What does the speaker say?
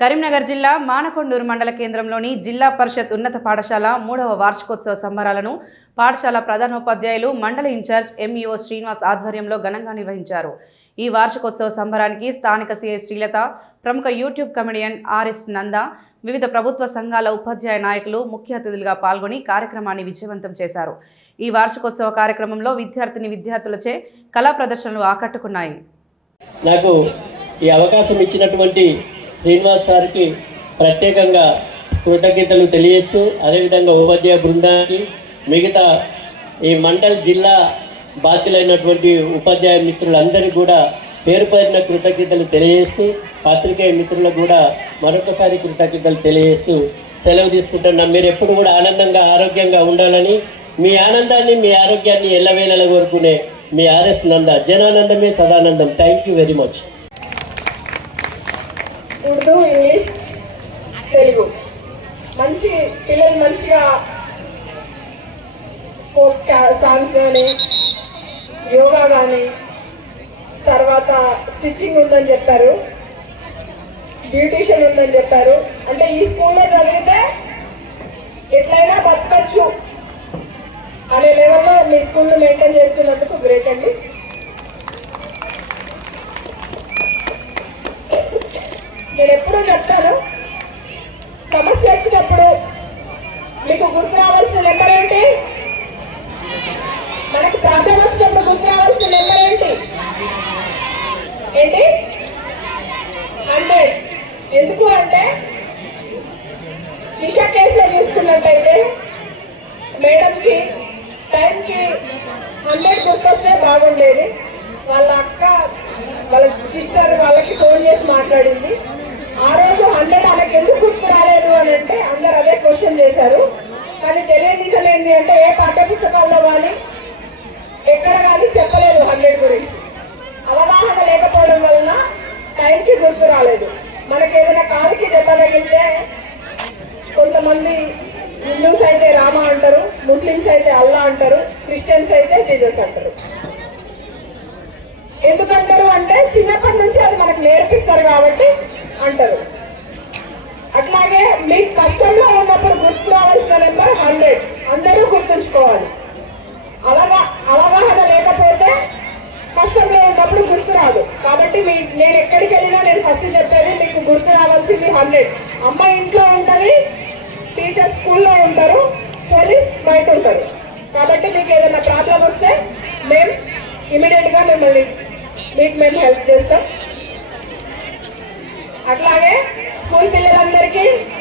కరీంనగర్ జిల్లా మానకొండూరు మండల కేంద్రంలోని జిల్లా పరిషత్ ఉన్నత పాఠశాల 3వ వార్షికోత్సవ సంబరాలను పాఠశాల ప్రధానోపాధ్యాయులు మండల ఇన్ఛార్జ్ ఎంఈఓ శ్రీనివాస్ ఆధ్వర్యంలో ఘనంగా నిర్వహించారు. ఈ వార్షికోత్సవ సంబరానికి స్థానిక సిఐ శ్రీలత, ప్రముఖ యూట్యూబ్ కమెడియన్ ఆర్ఎస్ నంద, వివిధ ప్రభుత్వ సంఘాల ఉపాధ్యాయ నాయకులు ముఖ్య అతిథులుగా పాల్గొని కార్యక్రమాన్ని విజయవంతం చేశారు. ఈ వార్షికోత్సవ కార్యక్రమంలో విద్యార్థులచే కళా ప్రదర్శనలు ఆకట్టుకున్నాయి. నాకు ఈ అవకాశం ఇచ్చినటువంటి శ్రీనివాస్ సార్కి ప్రత్యేకంగా కృతజ్ఞతలు తెలియజేస్తూ, అదేవిధంగా ఉపాధ్యాయ బృందానికి, మిగతా ఈ మండల్ జిల్లా బాధ్యులైనటువంటి ఉపాధ్యాయ మిత్రులందరికీ కూడా పేరు పేరున కృతజ్ఞతలు తెలియజేస్తూ, పాత్రికేయ మిత్రులకు కూడా మరొకసారి కృతజ్ఞతలు తెలియజేస్తూ సెలవు తీసుకుంటున్నాం. మీరు ఎప్పుడు కూడా ఆనందంగా ఆరోగ్యంగా ఉండాలని, మీ ఆనందాన్ని మీ ఆరోగ్యాన్ని ఎల్లవేళలా కోరుకునే మీ ఆర్ఎస్ నంద. జనానందమే సదానందం. Thank you very much. Urdu, English, Telugu మంచి పిల్లలు మంచిగా ఫోక్ సాంగ్స్ కానీ, యోగా కానీ, తర్వాత స్టిచ్చింగ్ ఉందని చెప్పారు, బ్యూటిషియన్ ఉందని చెప్పారు. అంటే ఈ స్కూల్లో చదివితే ఎట్లయినా బతకచ్చు అనే లెవెల్లో మీ స్కూల్లో మెయింటైన్ చేస్తున్నందుకు గ్రేట్ అండి. నేను ఎప్పుడూ చెప్తాను, సమస్య వచ్చినప్పుడు మీకు గుర్తు రావాల్సిన నెంబర్ ఏంటి? మనకు ప్రాబ్లం వచ్చినప్పుడు గుర్తు రావాల్సిన నెంబర్ ఏంటి? 100. ఎందుకు అంటే దిశ కేసులో చూసుకున్నట్టయితే మేడంకి టైంకి 100 గుర్తొస్తే బాగుండేది. వాళ్ళ అక్క, వాళ్ళ సిస్టర్ వాళ్ళకి ఫోన్ చేసి మాట్లాడింది. ఆ రోజు 100 వాళ్ళకి ఎందుకు గుర్తు రాలేదు అని అంటే అందరు అదే క్వశ్చన్ చేశారు. కానీ తెలియనిజం ఏంటి అంటే ఏ పాఠ్యపుస్తకాల్లో కానీ ఎక్కడ కానీ చెప్పలేదు 100 గురించి. అవగాహన లేకపోవడం వలన టైంకి గుర్తు రాలేదు. మనకి ఏదైనా కాలుకి దెబ్బ తగిలితే కొంతమంది హిందూస్ అయితే రామ అంటారు, ముస్లిమ్స్ అయితే అల్లా అంటారు, క్రిస్టియన్స్ అయితే జీసస్ అంటారు. ఎందుకంటారు అంటే చిన్నప్పటి నుంచి అది మనకు నేర్పిస్తారు కాబట్టి అంటారు. అట్లాగే మీకు కష్టంలో ఉన్నప్పుడు గుర్తు రావాల్సిన నెంబర్ 100. అందరూ గుర్తుంచుకోవాలి. అవగాహన లేకపోతే కష్టంలో ఉన్నప్పుడు గుర్తు రాదు. కాబట్టి నేను ఎక్కడికి వెళ్ళినా నేను ఫస్ట్ చెప్పేది మీకు గుర్తు రావాల్సింది 100. అమ్మ ఇంట్లో ఉంటుంది, టీచర్ స్కూల్లో ఉంటారు, పోలీస్ బయట ఉంటారు. కాబట్టి మీకు ఏదైనా ప్రాబ్లం వస్తే మేము ఇమీడియట్గా మేము హెల్ప్ చేస్తాం. అట్లాగే స్కూల్ పిల్లలందరికీ